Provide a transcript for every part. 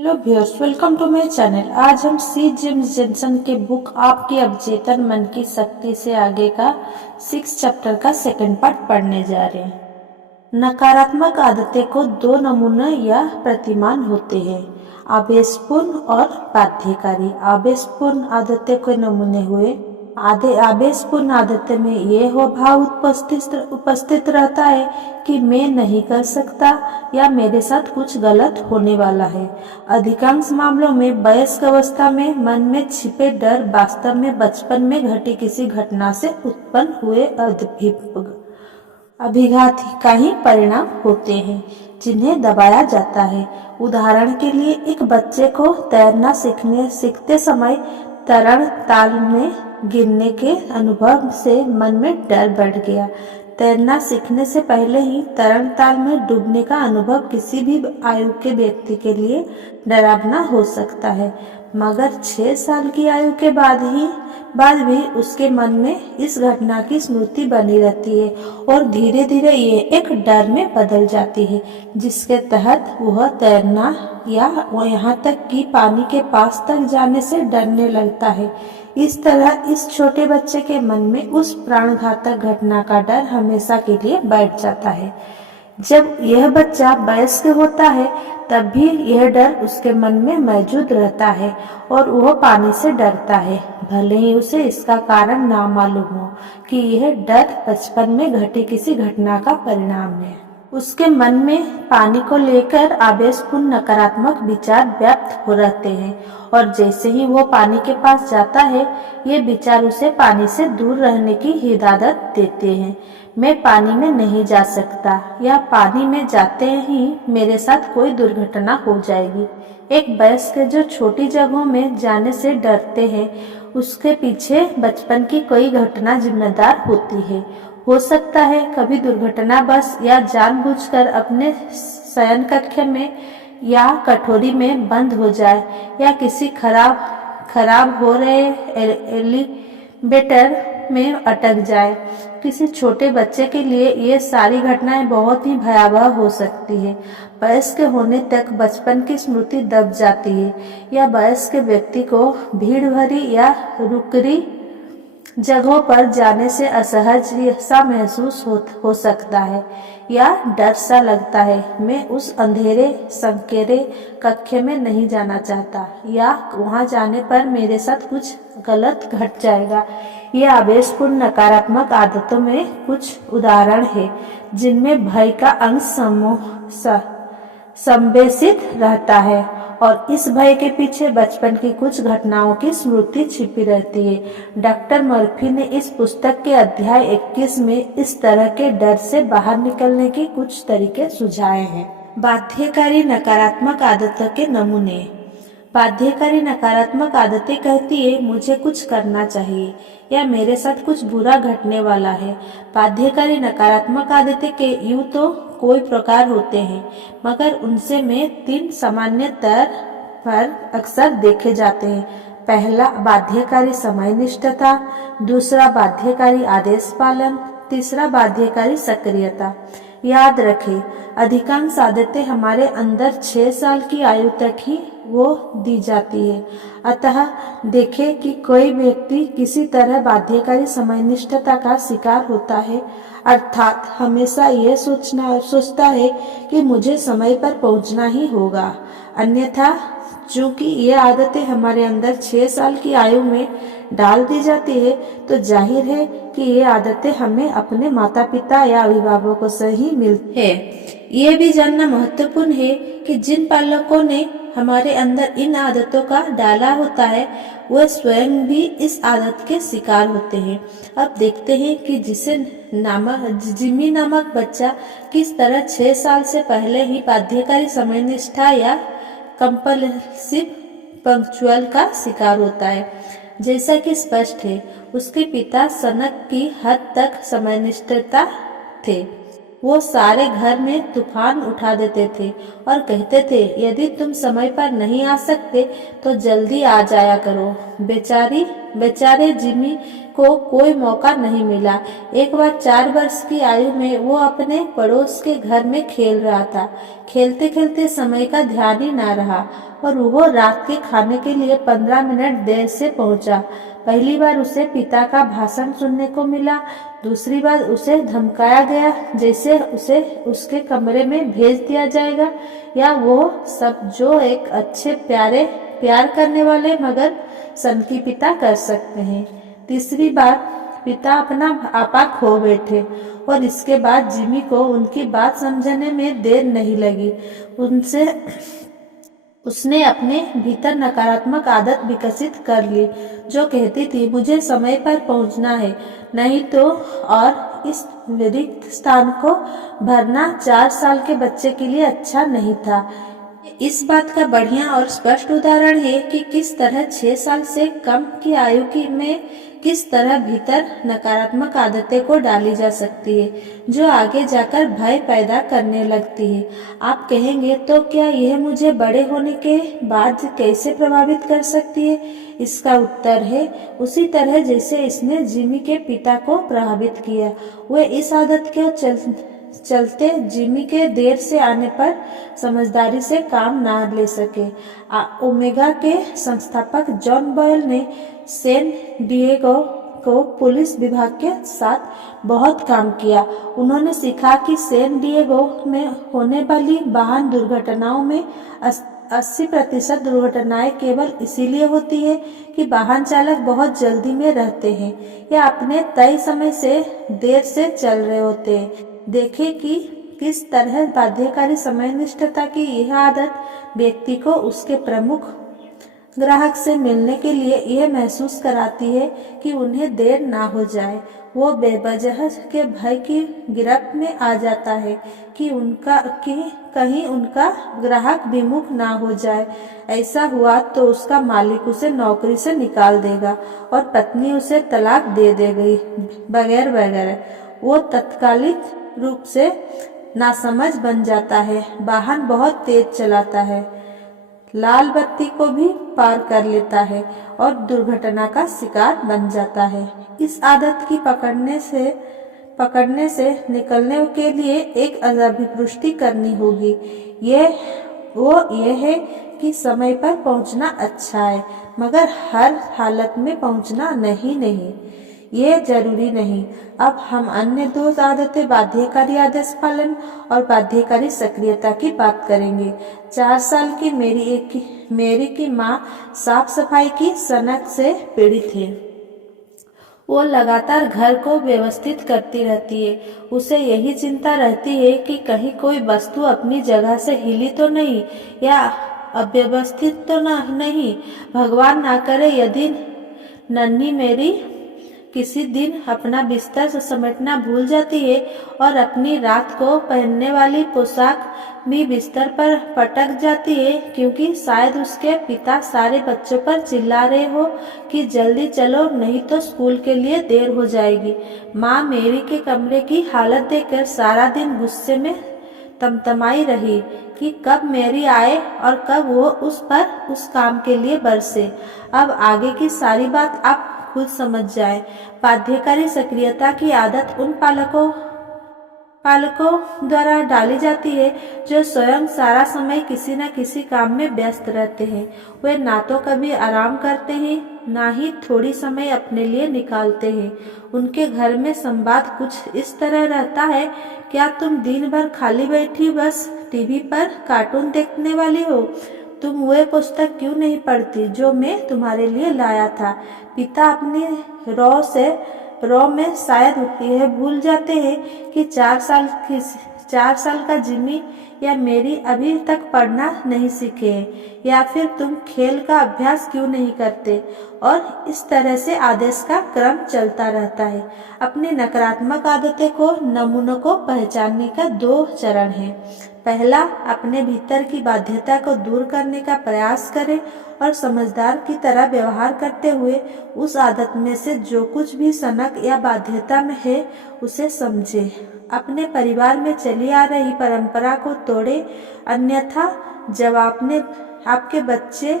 Hello viewers, welcome to my channel. आज हम C James Jensen के बुक आपकी अवचेतन मन की शक्ति से आगे का 6 चैप्टर का सेकंड पार्ट पढ़ने जा रहे हैं। नकारात्मक आदतें को दो नमूने या प्रतिमान होते हैं, आवेशपूर्ण और बाध्यकारी। आवेशपूर्ण आदतें के नमूने हुए। आवेशपूर्ण आदतें में ये हो भाव उपस्थित रहता है कि मैं नहीं कर सकता या मेरे साथ कुछ गलत होने वाला है। अधिकांश मामलों में वयस्क अवस्था में मन में छिपे डर वास्तव में बचपन में घटी किसी घटना से उत्पन्न हुए अभिघात का ही परिणाम होते हैं, जिन्हें दबाया जाता है। उदाहरण के लिए, एक बच्चे को तैरना सीखते समय तरण ताल में गिरने के अनुभव से मन में डर बढ़ गया। तैरना सीखने से पहले ही तरण ताल में डूबने का अनुभव किसी भी आयु के व्यक्ति के लिए डरावना हो सकता है, मगर 6 साल की आयु के बाद भी उसके मन में इस घटना की स्मृति बनी रहती है और धीरे धीरे ये एक डर में बदल जाती है, जिसके तहत वह तैरना या यहाँ तक कि पानी के पास तक जाने से डरने लगता है। इस तरह इस छोटे बच्चे के मन में उस प्राणघातक घटना का डर हमेशा के लिए बैठ जाता है। जब यह बच्चा वयस्क होता है, तब भी यह डर उसके मन में मौजूद रहता है और वह पानी से डरता है, भले ही उसे इसका कारण ना मालूम हो कि यह डर बचपन में घटी किसी घटना का परिणाम है। उसके मन में पानी को लेकर आवेशपूर्ण नकारात्मक विचार व्याप्त हो रहते हैं और जैसे ही वो पानी के पास जाता है, ये विचार उसे पानी से दूर रहने की हिदायत देते हैं। मैं पानी में नहीं जा सकता या पानी में जाते ही मेरे साथ कोई दुर्घटना हो जाएगी। एक वयस्क जो छोटी जगहों में जाने से डरते हैं, उसके पीछे बचपन की कोई घटना जिम्मेदार होती है। हो सकता है कभी दुर्घटनावश या जानबूझकर अपने शयन कक्ष में या कटोरी में बंद हो जाए या किसी खराब हो रहे एलिवेटर में अटक जाए। किसी छोटे बच्चे के लिए ये सारी घटनाएं बहुत ही भयावह हो सकती है। वयस्क होने तक बचपन की स्मृति दब जाती है या वयस्क व्यक्ति को भीड़ भरी या रुकरी जगहों पर जाने से असहज सा महसूस हो सकता है या डर सा लगता है। मैं उस अंधेरे संकेरे कक्ष में नहीं जाना चाहता या वहां जाने पर मेरे साथ कुछ गलत घट जाएगा। ये आवेशपूर्ण नकारात्मक आदतों में कुछ उदाहरण हैं, जिनमें भय का अंश संवेशित रहता है और इस भय के पीछे बचपन की कुछ घटनाओं की स्मृति छिपी रहती है। डॉक्टर मर्फी ने इस पुस्तक के अध्याय 21 में इस तरह के डर से बाहर निकलने के कुछ तरीके सुझाए हैं। बाध्यकारी नकारात्मक आदतों के नमूने। बाध्यकारी नकारात्मक आदतें कहती है मुझे कुछ करना चाहिए या मेरे साथ कुछ बुरा घटने वाला है। बाध्यकारी नकारात्मक आदतें के यूं तो कोई प्रकार होते हैं, मगर उनसे में 3 सामान्य तौर पर अक्सर देखे जाते हैं। पहला, बाध्यकारी समयनिष्ठता। दूसरा, बाध्यकारी आदेश पालन। तीसरा, बाध्यकारी सक्रियता। याद रखें, अधिकांश आदतें हमारे अंदर 6 साल की आयु तक ही वो दी जाती है। अतः देखें कि कोई व्यक्ति किसी तरह बाध्यकारी समयनिष्ठता का शिकार होता है, अर्थात हमेशा यह सोचता है कि मुझे समय पर पहुंचना ही होगा। अन्यथा चूंकि ये आदतें हमारे अंदर 6 साल की आयु में डाल दी जाती है, तो जाहिर है कि ये आदतें हमें अपने माता पिता या अभिभावकों से ही मिलती है। ये भी जानना महत्वपूर्ण है कि जिन पालकों ने हमारे अंदर इन आदतों का डाला होता है, वह स्वयं भी इस आदत के शिकार होते हैं। अब देखते हैं कि जिमी नामक बच्चा किस तरह 6 साल से पहले ही बाध्यकारी समयनिष्ठा या कंपल्सिव पंक्चुअल का शिकार होता है। जैसा कि स्पष्ट है, उसके पिता सनक की हद तक समयनिष्ठता थे। वो सारे घर में तूफान उठा देते थे और कहते थे, यदि तुम समय पर नहीं आ सकते तो जल्दी आ जाया करो। बेचारे जिमी को कोई मौका नहीं मिला। एक बार 4 वर्ष की आयु में वो अपने पड़ोस के घर में खेल रहा था। खेलते खेलते समय का ध्यान ही ना रहा और वो रात के खाने के लिए 15 मिनट देर से पहुंचा। पहली बार उसे पिता का भाषण सुनने को मिला, दूसरी बार उसे धमकाया गया जैसे उसे उसके कमरे में भेज दिया जाएगा या वो सब जो एक अच्छे प्यार करने वाले मगर सनकी पिता कर सकते हैं। तीसरी बार पिता अपना आपा खो बैठे और इसके बाद जिमी को उनकी बात समझने में देर नहीं लगी। उसने अपने भीतर नकारात्मक आदत विकसित कर ली जो कहती थी मुझे समय पर पहुंचना है, नहीं तो, और इस रिक्त स्थान को भरना 4 साल के बच्चे के लिए अच्छा नहीं था। इस बात का बढ़िया और स्पष्ट उदाहरण है कि किस तरह 6 साल से कम की आयु की में किस तरह भीतर नकारात्मक आदतें को डाली जा सकती है जो आगे जाकर भय पैदा करने लगती है। आप कहेंगे तो क्या यह मुझे बड़े होने के बाद कैसे प्रभावित कर सकती है? इसका उत्तर है उसी तरह जैसे इसने जिमी के पिता को प्रभावित किया। वे इस आदत के चलते जिमी के देर से आने पर समझदारी से काम ना ले सके। ओमेगा के संस्थापक जॉन बॉयल ने सैन डिएगो को पुलिस विभाग के साथ बहुत काम किया। उन्होंने सीखा कि सैन डिएगो में होने वाली वाहन दुर्घटनाओं में 80% दुर्घटनाएं केवल इसीलिए होती है कि वाहन चालक बहुत जल्दी में रहते हैं या अपने तय समय से देर से चल रहे होते हैं। देखें कि किस तरह बाध्यकारी समयनिष्ठता की यह आदत व्यक्ति को उसके प्रमुख ग्राहक से मिलने के लिए यह महसूस कराती है कि उन्हें देर ना हो जाए। वो बेवजह के भय की गिरफ्त में आ जाता है कि कहीं उनका ग्राहक विमुख ना हो जाए। ऐसा हुआ तो उसका मालिक उसे नौकरी से निकाल देगा और पत्नी उसे तलाक दे देगी वगैरह वगैरह। वो तत्कालिक रूप से नासमझ बन जाता है, वाहन बहुत तेज चलाता है, लाल बत्ती को भी पार कर लेता है और दुर्घटना का शिकार बन जाता है। इस आदत की पकड़ने से निकलने के लिए एक अभिपुष्टि करनी होगी। यह है कि समय पर पहुंचना अच्छा है मगर हर हालत में पहुंचना नहीं, ये जरूरी नहीं। अब हम अन्य 2 आदतें बाध्यकारी आदेश पालन और बाध्यकारी सक्रियता की बात करेंगे। 4 साल की मेरी की माँ साफ सफाई की सनक से पीड़ित है। वो लगातार घर को व्यवस्थित करती रहती है। उसे यही चिंता रहती है कि कहीं कोई वस्तु अपनी जगह से हिली तो नहीं या अव्यवस्थित तो नहीं। भगवान ना करे यदि नन्ही मेरी किसी दिन अपना बिस्तर समेटना भूल जाती है और अपनी रात को पहनने वाली पोशाक भी बिस्तर पर पटक जाती है क्योंकि शायद उसके पिता सारे बच्चों पर चिल्ला रहे हो कि जल्दी चलो नहीं तो स्कूल के लिए देर हो जाएगी। माँ मेरी के कमरे की हालत देखकर सारा दिन गुस्से में तमतमाई रही कि कब मेरी आए और कब वो उस काम के लिए बरसे। अब आगे की सारी बात आप खुद समझ जाए। बाध्यकारी सक्रियता की आदत उन पालकों द्वारा डाली जाती है जो स्वयं सारा समय किसी न किसी काम में व्यस्त रहते हैं। वे ना तो कभी आराम करते हैं ना ही थोड़ी समय अपने लिए निकालते हैं। उनके घर में संवाद कुछ इस तरह रहता है, क्या तुम दिन भर खाली बैठी बस टीवी पर कार्टून देखने वाली हो? तुम वह पुस्तक क्यों नहीं पढ़ती जो मैं तुम्हारे लिए लाया था? पिता अपनी रॉ में शायद यह भूल जाते हैं कि 4 साल का जिमी या मेरी अभी तक पढ़ना नहीं सीखे हैं, या फिर तुम खेल का अभ्यास क्यों नहीं करते? और इस तरह से आदेश का क्रम चलता रहता है। अपनी नकारात्मक नमूनों को पहचानने का 2 चरण है। पहला, अपने भीतर की बाध्यता को दूर करने का प्रयास करें और समझदार की तरह व्यवहार करते हुए उस आदत में से जो कुछ भी सनक या बाध्यता में है उसे समझें। अपने परिवार में चली आ रही परंपरा को तोड़े, अन्यथा जब आपके बच्चे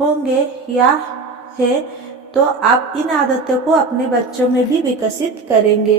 होंगे या है तो आप इन आदतों को अपने बच्चों में भी विकसित करेंगे।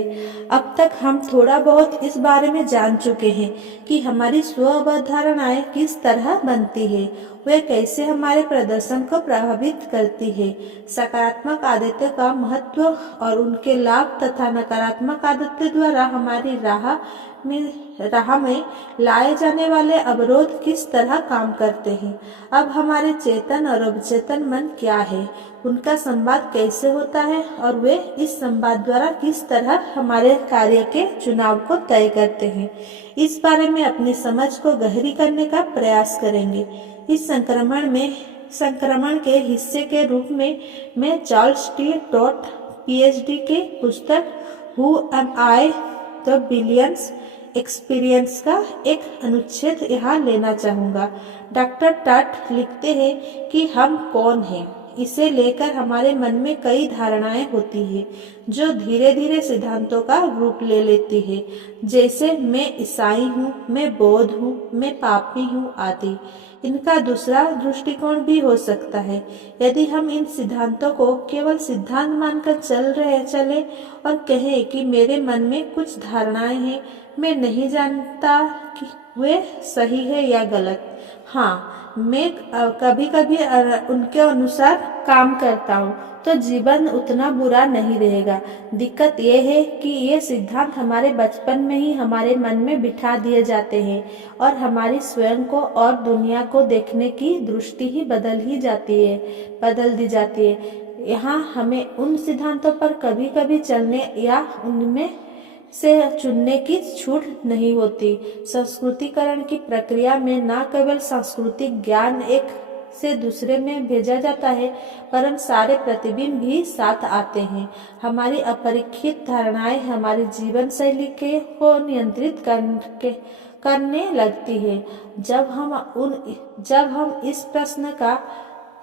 अब तक हम थोड़ा बहुत इस बारे में जान चुके हैं कि हमारी स्व अवधारणाएं किस तरह बनती है वे कैसे हमारे प्रदर्शन को प्रभावित करती है। सकारात्मक आदतें का महत्व और उनके लाभ तथा नकारात्मक आदतें द्वारा हमारी राह में लाए जाने वाले अवरोध किस तरह काम करते हैं। अब हमारे चेतन और अवचेतन मन क्या है, उनका संवाद कैसे होता है और वे इस संवाद द्वारा किस तरह हमारे कार्य के चुनाव को तय करते हैं, इस बारे में अपनी समझ को गहरी करने का प्रयास करेंगे। इस संक्रमण के हिस्से के रूप में मैं चार्ल्स टी टॉट PhD के पुस्तक who am I the billions experience का एक अनुच्छेद यहाँ लेना चाहूँगा। डॉक्टर टॉट लिखते हैं कि हम कौन हैं, इसे लेकर हमारे मन में कई धारणाएं होती हैं जो धीरे धीरे सिद्धांतों का रूप ले लेती है, जैसे मैं ईसाई हूँ, मैं बौद्ध हूँ, मैं पापी हूँ आदि। इनका दूसरा दृष्टिकोण भी हो सकता है। यदि हम इन सिद्धांतों को केवल सिद्धांत मानकर चले और कहें कि मेरे मन में कुछ धारणाएं हैं, मैं नहीं जानता कि वे सही है या गलत। हाँ, मैं कभी कभी उनके अनुसार काम करता हूँ तो जीवन उतना बुरा नहीं रहेगा। दिक्कत यह है कि ये सिद्धांत हमारे बचपन में ही हमारे मन में बिठा दिए जाते हैं और हमारी स्वयं को और दुनिया को देखने की दृष्टि ही बदल दी जाती है। यहाँ हमें उन सिद्धांतों पर कभी कभी चलने या उनमें से चुनने की छूट नहीं होती। संस्कृतिकरण की प्रक्रिया में न केवल सांस्कृतिक ज्ञान एक से दूसरे में भेजा जाता है, परंतु सारे प्रतिबिंब भी साथ आते हैं। हमारी अपरिचित धारणाएं हमारी जीवन शैली को नियंत्रित करने लगती है। जब हम इस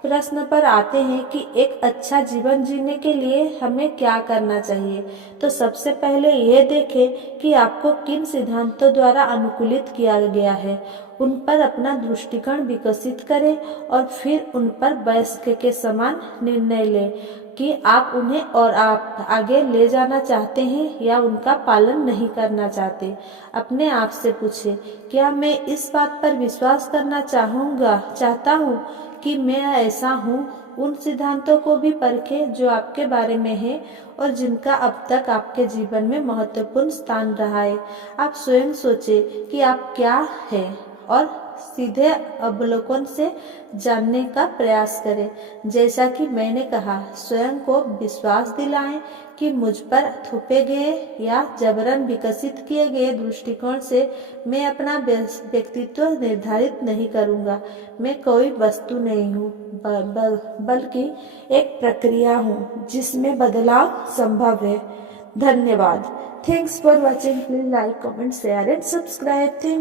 प्रश्न पर आते हैं कि एक अच्छा जीवन जीने के लिए हमें क्या करना चाहिए, तो सबसे पहले यह देखें कि आपको किन सिद्धांतों द्वारा अनुकूलित किया गया है। उन पर अपना दृष्टिकोण विकसित करें और फिर उन पर वयस्क के समान निर्णय लें कि आप उन्हें और आप आगे ले जाना चाहते हैं या उनका पालन नहीं करना चाहते। अपने आप से पूछें, क्या मैं इस बात पर विश्वास करना चाहता हूँ कि मैं ऐसा हूँ। उन सिद्धांतों को भी परखें जो आपके बारे में है और जिनका अब तक आपके जीवन में महत्वपूर्ण स्थान रहा है। आप स्वयं सोचें कि आप क्या हैं और सीधे अवलोकन से जानने का प्रयास करें। जैसा कि मैंने कहा, स्वयं को विश्वास दिलाएं कि मुझ पर थोपे गए या जबरन विकसित किए गए दृष्टिकोण से मैं अपना व्यक्तित्व निर्धारित नहीं करूंगा। मैं कोई वस्तु नहीं हूँ, बल्कि एक प्रक्रिया हूँ जिसमें बदलाव संभव है। धन्यवाद। Thanks for watching. Please like, comment, share and subscribe.